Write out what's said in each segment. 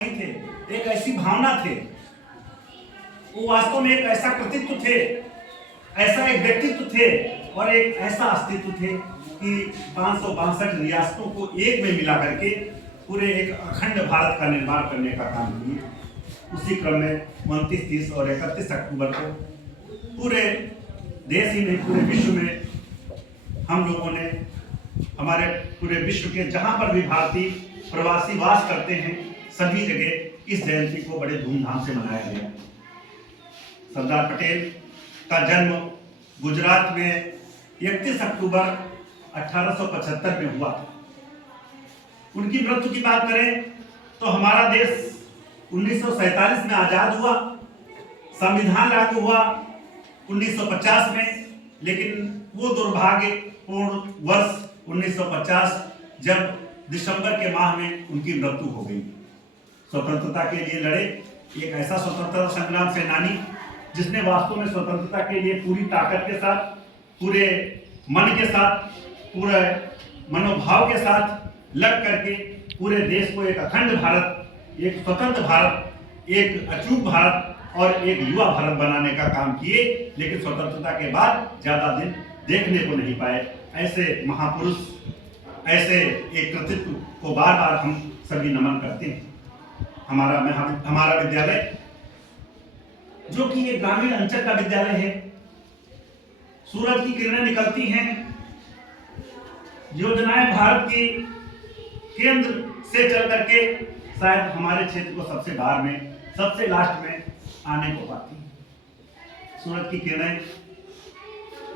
थे, एक ऐसी भावना थे, वो वास्तव में एक ऐसा कृतित्व थे, ऐसा एक व्यक्तित्व थे और एक ऐसा अस्तित्व थे कि 562 रियासतों को एक में मिला करके पूरे एक अखंड भारत का निर्माण करने का काम किए। उसी क्रम में 29, 30 और 31 अक्टूबर को पूरे देश ही नहीं पूरे विश्व में हम लोगों ने, हमारे पूरे विश्व के जहां पर भी भारतीय प्रवासी वास करते हैं सभी जगह इस जयंती को बड़े धूमधाम से मनाया गया। सरदार पटेल का जन्म गुजरात में 31 अक्टूबर 1875 में हुआ। उनकी मृत्यु की बात करें तो हमारा देश 1947 में आजाद हुआ, संविधान लागू हुआ 1950 में, लेकिन वो दुर्भाग्यपूर्ण वर्ष 1950 जब दिसंबर के माह में उनकी मृत्यु हो गई। स्वतंत्रता के लिए लड़े एक ऐसा स्वतंत्रता संग्राम सेनानी जिसने वास्तव में स्वतंत्रता के लिए पूरी ताकत के साथ, पूरे मन के साथ, पूरे मनोभाव के साथ लड़ करके पूरे देश को एक अखंड भारत, एक स्वतंत्र भारत, एक अचूक भारत और एक युवा भारत बनाने का काम किए। लेकिन स्वतंत्रता के बाद ज्यादा दिन देखने को नहीं पाए। ऐसे महापुरुष, ऐसे एक कृतित्व को बार बार हम सभी नमन करते हैं। हमारा विद्यालय जो कि एक ग्रामीण अंचल का विद्यालय है, सूरज की किरणें निकलती हैं, योजनाएं भारत की केंद्र से चल करके शायद हमारे क्षेत्र को सबसे बाहर में, सबसे लास्ट में आने को पाती है। सूरज की किरणें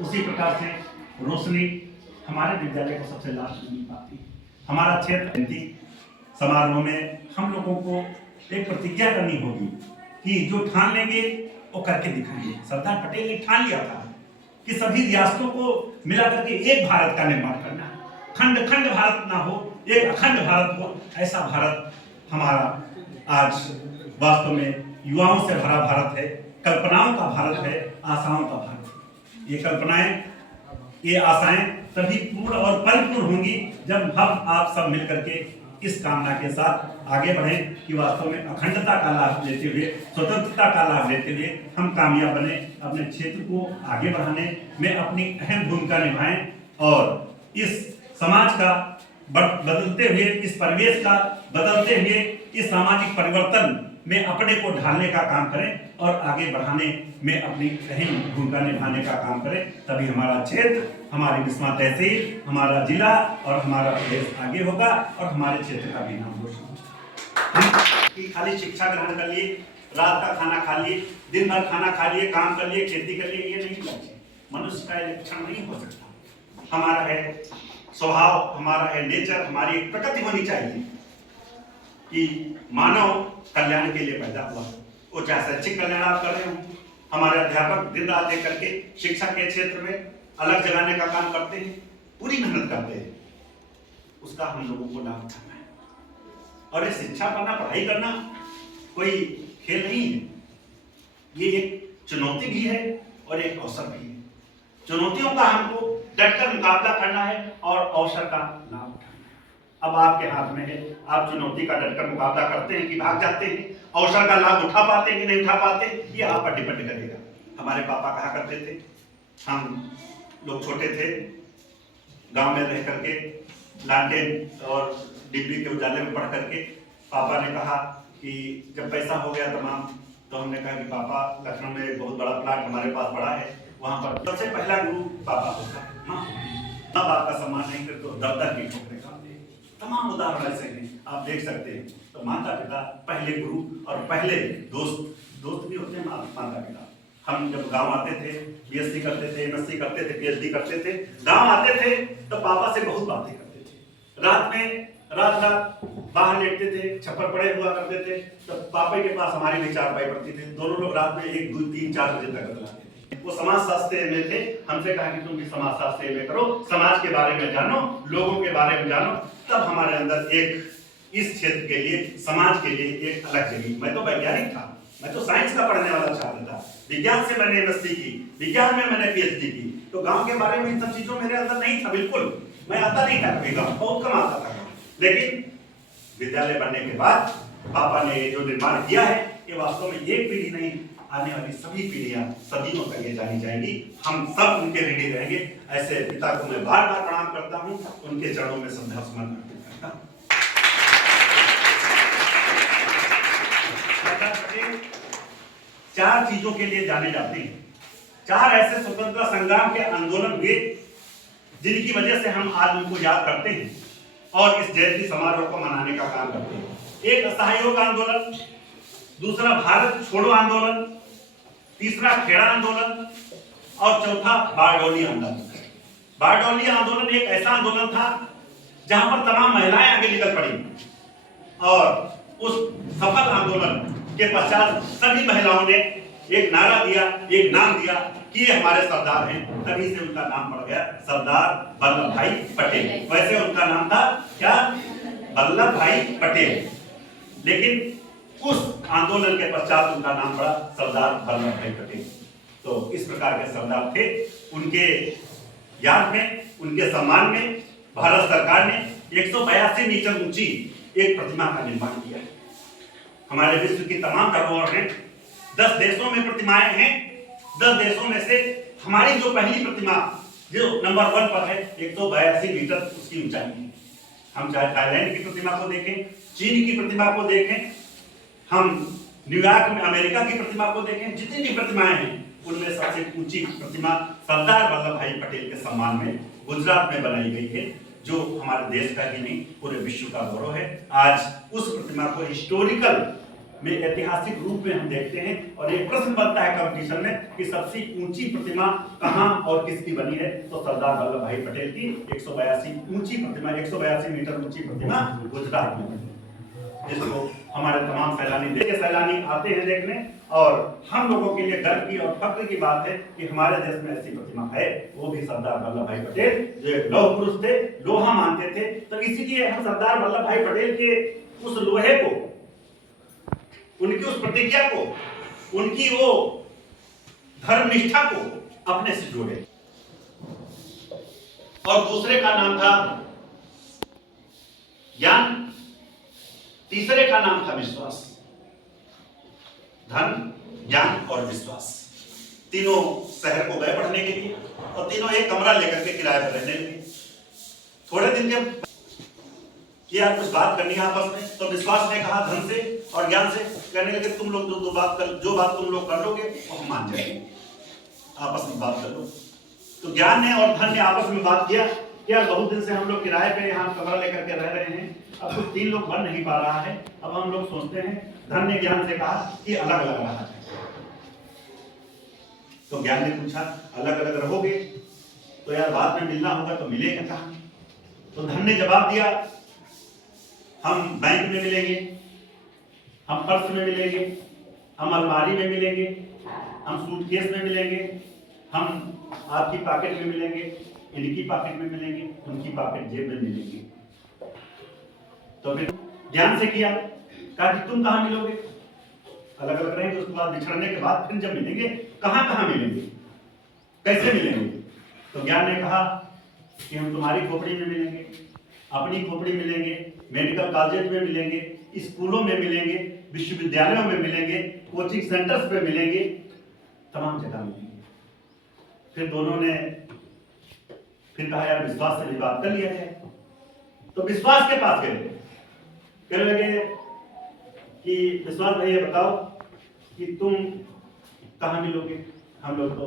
उसी प्रकार से रोशनी हमारे विद्यालय को सबसे लास्ट में पाती है। हमारा क्षेत्र समारोह में हम लोगों को एक प्रतिज्ञा करनी होगी कि जो ठान लेंगे वो करके दिखाएंगे। सरदार पटेल ने ठान लिया था कि सभी रियासतों को मिला करके एक भारत का निर्माण करना है। खंड खंड भारत ना हो, एक अखंड भारत हो। ऐसा भारत हमारा आज वास्तव में युवाओं से भरा भारत है, कल्पनाओं का भारत है, आशाओं का भारत है। ये कल्पनाएं, ये आशाएं तभी पूर्ण और परिपूर्ण होंगी जब हम आप सब मिलकर के इस कामना के साथ आगे बढ़ें कि वास्तव में अखंडता का लाभ लेते हुए, स्वतंत्रता का लाभ लेते हुए हम कामयाब बने, अपने क्षेत्र को आगे बढ़ाने में अपनी अहम भूमिका निभाएं और इस समाज का बदलते हुए, इस परिवेश का बदलते हुए, इस सामाजिक परिवर्तन में अपने को ढालने का काम करें और आगे बढ़ाने में अपनी अहम भूमिका निभाने का काम करें। तभी हमारा क्षेत्र, हमारी बिस्मा तहसील, हमारा जिला और हमारा प्रदेश आगे होगा और हमारे क्षेत्र का भी नाम रोशन होगा। खाली शिक्षा ग्रहण कर लिए, रात का खाना खा लिए, दिन भर खाना खा लिए, काम कर लिए, खेती कर लिए, ये नहीं लक्ष्य मनुष्य का लक्षण नहीं हो सकता। हमारा है स्वभाव, हमारा है नेचर, हमारी एक प्रकृति होनी चाहिए कि मानव कल्याण के लिए पैदा हुआ। वो चाहे शैक्षिक कल्याण आप कर रहे हो, हमारे अध्यापक दिन रात एक करके शिक्षा के क्षेत्र में अलग जगाने का काम करते हैं, पूरी मेहनत करते हैं, उसका हम लोगों को लाभ उठाना है। और ये शिक्षा पढ़ना, पढ़ाई करना कोई खेल नहीं है, ये एक चुनौती भी है और एक अवसर भी है। चुनौतियों का हमको डटकर मुकाबला करना है और अवसर का लाभ उठाना है। अब आपके हाथ में है, आप चुनौती का डटकर मुकाबला करते हैं कि भाग जाते हैं, अवसर का लाभ उठा पाते हैं कि नहीं उठा पाते, ये आप पर डिपेंड करेगा। हमारे पापा कहा करते थे, हम लोग छोटे थे, गांव में रह करके लालटेन और डिग्री के उजाले में पढ़ करके पापा ने कहा कि जब पैसा हो गया तमाम, तो हमने कहा कि पापा लखनऊ में बहुत बड़ा प्लाट हमारे पास बड़ा है, वहां पर सबसे पहला गुरु पापा होता है। माँ बाप का सम्मान नहीं करते तो दर की ठोकरें खाते हैं। तमाम उदाहरण ऐसे हैं, आप देख सकते हैं। तो माता पिता पहले गुरु और पहले दोस्त भी होते हैं माता पिता। हम जब गांव आते थे, बीएससी करते थे, एमएससी करते थे, पीएचडी करते थे, गांव आते थे तो पापा से बहुत बातें करते थे। रात में रात बाहर लेटते थे, छप्पर पड़े हुआ करते थे, तो पापा के पास हमारी भी चारपाई पड़ती थी। दोनों लोग रात में 1, 2, 3, 4 बजे तक बतलाते थे। वो समाज शास्त्र में थे, हमसे कहा कि तुम भी समाज शास्त्र में करो, समाज के बारे में जानो, लोगों के बारे में जानो। तब हमारे अंदर एक इस क्षेत्र के लिए, समाज के लिए एक अलग जगी। मैं तो वैज्ञानिक था, मैं तो साइंस का पढ़ने वाला छात्र था, विज्ञान से मैंने एमएससी की, विज्ञान में मैंने पीएचडी की। तो गांव के बारे में इन सब चीजों मेरे अंदर नहीं था, बिल्कुल मैं आता नहीं था, कभी गांव बहुत कम आता था। लेकिन विद्यालय बनने के बाद पापा ने जो निर्माण किया है, ये वास्तव में एक पीढ़ी नहीं, आने वाली सभी पीढ़ियां सदियों तक ये जानी जाएंगी। हम सब उनके ऋणी रहेंगे। ऐसे पिता को मैं बार बार प्रणाम करता हूं, उनके चरणों में श्रद्धा सुमन अर्पित करता हूं। सरदार पटेल 4 चीजों के लिए जाने जाते हैं। 4 ऐसे स्वतंत्रता संग्राम के आंदोलन हुए जिनकी वजह से हम आज उनको याद करते हैं और इस जयंती समारोह को मनाने का काम करते हैं। एक असहयोग आंदोलन, दूसरा भारत छोड़ो आंदोलन, तीसरा खेड़ा आंदोलन और चौथा बारडोली आंदोलन। बारडोली आंदोलन एक ऐसा आंदोलन था जहां पर तमाम महिलाएं आगे निकल पड़ी और उस सफल आंदोलन के पश्चात सभी महिलाओं ने एक नारा दिया, एक नाम दिया कि ये हमारे सरदार हैं। तभी से उनका नाम पड़ गया सरदार वल्लभ भाई पटेल। वैसे उनका नाम था क्या? वल्लभ भाई पटेल, लेकिन उस आंदोलन के पश्चात उनका नाम पड़ा सरदार वल्लभ भाई पटेल। तो इस प्रकार के सरदार थे। उनके याद में, उनके सम्मान में भारत सरकार ने 182 मीटर ऊंची एक प्रतिमा का निर्माण किया। हमारे विश्व की तमाम धरोहर हैं, 10 देशों में प्रतिमाएं हैं। 10 देशों में से हमारी जो पहली प्रतिमा जो नंबर 1 पर है, 182 मीटर उसकी ऊंचाई है। हम चाहे थाईलैंड की प्रतिमा को देखें, चीन की प्रतिमा को देखें, हम न्यूयॉर्क में अमेरिका की प्रतिमा को देखें, जितनी भी प्रतिमाएं हैं उनमें सबसे ऊंची प्रतिमा सरदार वल्लभ भाई पटेल के सम्मान में गुजरात में बनाई गई है, जो हमारे देश का ही नहीं पूरे विश्व का गौरव है। आज उस प्रतिमा को हिस्टोरिकल में, ऐतिहासिक रूप में हम देखते हैं और एक प्रश्न बनता है कंपटीशन में कि सबसे ऊंची प्रतिमा कहां और किसकी बनी है, तो सरदार वल्लभ भाई पटेल की 182 ऊंची प्रतिमा, 182 मीटर ऊंची प्रतिमा गुजरात में बनी, जिसको हमारे तमाम सैलानी आते हैं देखने। और हम लोगों के लिए गर्व की और फख्र की बात है कि हमारे देश में ऐसी प्रतिमा है, वो भी सरदार वल्लभ भाई पटेल, जो लौह पुरुष थे, लोहा मानते थे। तो इसीलिए हम सरदार वल्लभ भाई पटेल के उस लोहे को, उनकी उस प्रतिज्ञा को, उनकी वो धर्मनिष्ठा को अपने से जोड़े। और दूसरे का नाम था ज्ञान, तीसरे का नाम था विश्वास। धन, ज्ञान और विश्वास, तीनों शहर को गए पढ़ने के लिए और तीनों एक कमरा लेकर के किराए पर रहने लगे। थोड़े दिन जब कि यार कुछ बात करनी है आपस में, तो विश्वास ने कहा धन से और ज्ञान से, कहने लगे तुम लोग जो बात तुम लोग कर लोगे वो हम मान जाएंगे, आपस में बात कर लो। तो ज्ञान ने और धन ने आपस में बात किया कि यार बहुत दिन से हम लोग किराए पे यहाँ कमरा लेकर के रह रहे हैं, अब कुछ 3 लोग बन नहीं पा रहा है। अब हम लोग सोचते हैं, धन ने ज्ञान से कहा कि अलग अलग रहा है। तो ज्ञान ने पूछा अलग अलग रहोगे तो यार बाद में मिलना होगा, तो मिलेगा कहाँ? तो धन ने जवाब दिया हम बैंक में मिलेंगे, हम पर्स में मिलेंगे, हम अलमारी में मिलेंगे, हम सूटकेस में मिलेंगे, हम आपकी पॉकेट में मिलेंगे, इनकी पॉकेट में मिलेंगे, उनकी पॉकेट जेब में मिलेंगे। तो फिर ज्ञान से किया, कहा कि तुम कहाँ मिलोगे? अलग अलग रहेंगे, उसके बाद बिछड़ने के बाद फिर जब मिलेंगे कहाँ कहाँ मिलेंगे, कैसे मिलेंगे? तो ज्ञान ने कहा कि हम तुम्हारी खोपड़ी में मिलेंगे, अपनी खोपड़ी मिलेंगे, मेडिकल कॉलेज में मिलेंगे, स्कूलों में मिलेंगे, विश्वविद्यालयों में मिलेंगे, कोचिंग सेंटर्स पे मिलेंगे, तमाम जगह मिलेंगे। फिर दोनों ने फिर कहा यार विश्वास से भी बात कर लिया जाए। तो विश्वास के पास गए, कहने लगे कि विश्वास भाई ये बताओ कि तुम कहाँ मिलोगे? हम लोग तो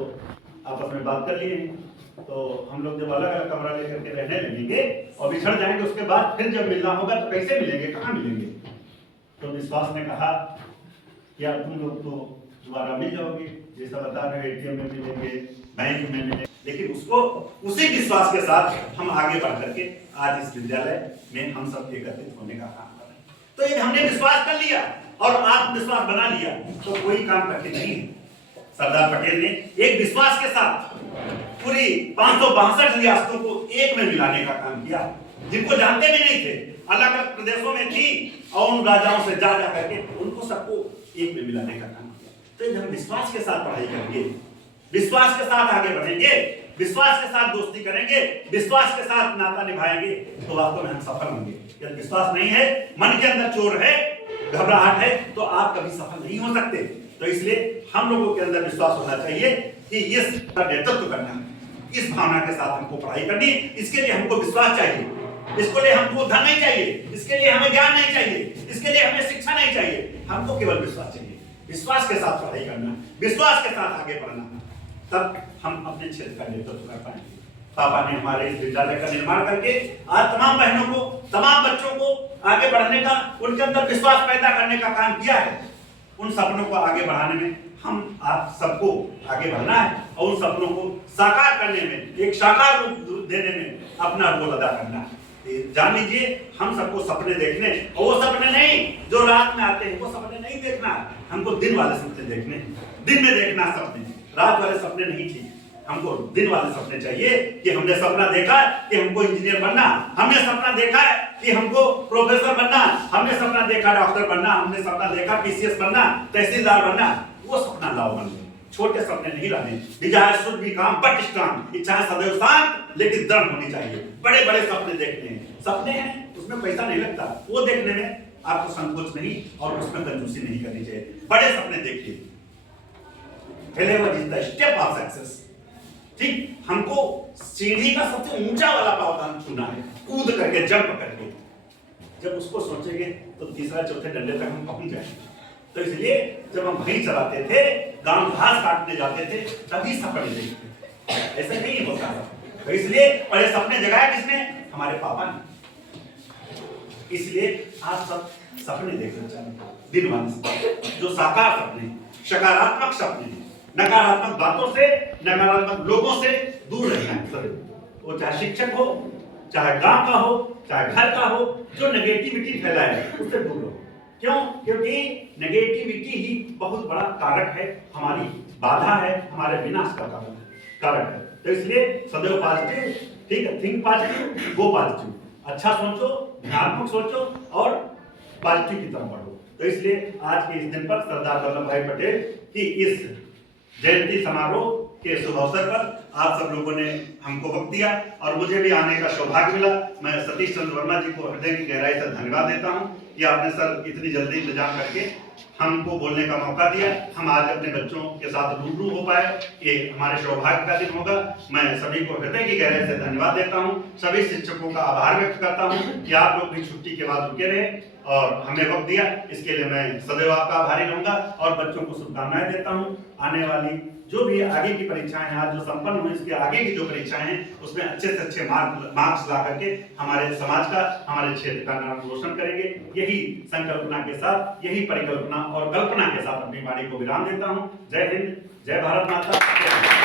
आपस में बात कर लिए हैं, तो हम लोग जब अलग अलग कमरा लेकर के रहने लगेंगे और बिछड़ जाएंगे, उसके बाद फिर जब मिलना होगा तो कैसे मिलेंगे, कहाँ मिलेंगे? तो विश्वास ने कहा यार तुम लोग तो दोबारा मिल जाओगे, जैसा बता रहे हो एटीएम में मिलेंगे, बैंक में मिलेंगे। लेकिन उसको उसी विश्वास के साथ हम आगे बढ़ करके आज इस विद्यालय में हम सब एकत्रित होने का काम कर रहे हैं। तो ये हमने विश्वास कर लिया और आत्मविश्वास बना लिया, तो कोई काम कठिन नहीं है। सरदार पटेल ने एक विश्वास के साथ पूरी 562 रियासतों को एक में मिलाने का काम किया, जिनको जानते भी नहीं थे, अलग अलग प्रदेशों में थी, और उन राजाओं से जा करके उनको सबको एक में मिलाने का काम किया। तो हम विश्वास के साथ पढ़ाई करेंगे, विश्वास के साथ आगे बढ़ेंगे, विश्वास के साथ दोस्ती करेंगे, विश्वास के साथ नाता निभाएंगे, तो वास्तव में हम सफल होंगे। यदि विश्वास नहीं है, मन के अंदर चोर है, घबराहट है तो आप कभी सफल नहीं हो सकते। तो इसलिए हम लोगों के अंदर विश्वास होना चाहिए कि इस नेतृत्व करना, इस भावना के साथ हमको पढ़ाई करनी। इसके लिए हमको विश्वास चाहिए, इसके लिए हमको धन नहीं चाहिए, इसके लिए हमें ज्ञान नहीं चाहिए, इसके लिए हमें शिक्षा नहीं चाहिए, हमको केवल विश्वास चाहिए। विश्वास के साथ पढ़ाई करना, विश्वास के साथ आगे बढ़ना, तब हम अपने क्षेत्र का नेतृत्व कर पाएंगे। पापा ने हमारे इस विद्यालय का निर्माण करके आज तमाम बहनों को, तमाम बच्चों को आगे बढ़ने का, उनके अंदर विश्वास पैदा करने का काम किया है। उन सपनों को आगे बढ़ाने में हम आप सबको आगे बढ़ना है और उन सपनों को साकार करने में, एक साकार रूप देने में अपना रोल अदा करना है। जान लीजिए, हम सबको सपने देखने, और वो सपने नहीं जो रात में आते हैं, वो सपने नहीं देखना, हमको दिन वाले सपने देखने, दिन में देखना सपने, रात वाले सपने नहीं ठीक। हमको दिन वाले सपने चाहिए कि हमने सपना देखा कि हमको इंजीनियर बनना, हमने सपना देखा है कि हमको प्रोफेसर बनना, हमने सपना देखा डॉक्टर बनना, हमने सपना देखा पीसीएस बनना, तहसीलदार बनना। वो सपना लाओ मन में, छोटे सपने नहीं लाने। डिजायर शुड बी काम बट स्ट्रांग, इच्छाएं सदैव शांत लेकिन दृढ़ होनी चाहिए। बड़े बड़े सपने देखने हैं, सपने हैं उसमें पैसा नहीं लगता, वो देखने में आपको संकोच नहीं और उसमें कंजूसी नहीं करनी चाहिए। बड़े सपने देखिए, Failure is the step of success। ठीक, हमको सीढ़ी का सबसे ऊंचा वाला पावदान चुना है, कूद करके, जंप करके। जब उसको सोचेंगे तो तीसरा चौथे डंडे तक हम पहुंच जाएंगे। तो इसलिए जब हम भैंस चराते थे, गांव घास काटने जाते थे, तभी सपने देखते, ऐसा नहीं होता। तो इसलिए बड़े सपने जगाए किसने? हमारे पापा ने। इसलिए आप सब सपने देखना चाहिए, दिन वाले जो साकार सपने, सकारात्मक सपने, नकारात्मक बातों से, नकारात्मक लोगों से दूर रहना है। वो चाहे शिक्षक हो, चाहे गांव का हो, चाहे घर का हो, जो नेगेटिविटी फैलाए उससे दूर रहो। क्यों? क्योंकि नेगेटिविटी ही बहुत बड़ा कारक है, हमारी बाधा है, हमारे विनाश का कारक है। तो इसलिए सदैव पॉजिटिव, ठीक है, थिंक पॉजिटिव, गो पॉजिटिव। अच्छा सोचो, ध्यानात्मक सोचो और पॉजिटिव की तरफ बढ़ो। तो इसलिए आज के इस दिन पर सरदार वल्लभ भाई पटेल की इस जयंती समारोह के शुभ अवसर पर आप सब लोगों ने हमको वक्त दिया और मुझे भी आने का सौभाग्य मिला। मैं सतीश चंद्र वर्मा जी को हृदय की गहराई से धन्यवाद देता हूं कि आपने सर इतनी जल्दी इंतजाम करके हमको बोलने का मौका दिया। हम आज अपने बच्चों के साथ रूबरू हो पाए, ये हमारे सौभाग्य का दिन होगा। मैं सभी को हृदय की गहराई से धन्यवाद देता हूं, सभी शिक्षकों का आभार व्यक्त करता हूं कि आप लोग भी छुट्टी के बाद रुके रहे और हमें वक्त दिया। इसके लिए मैं सदैव आपका आभारी रहूंगा और बच्चों को शुभकामनाएं देता हूं। आने वाली जो भी आगे की परीक्षाएं हैं, आज जो संपन्न हुई, इसके आगे की जो परीक्षाएं हैं उसमें अच्छे से अच्छे मार्क्स ला करके हमारे समाज का, हमारे क्षेत्र का नाम रोशन करेंगे। यही संकल्पना के साथ, यही परिकल्पना और कल्पना के साथ अपनी वाणी को विराम देता हूं। जय हिंद, जय भारत माता।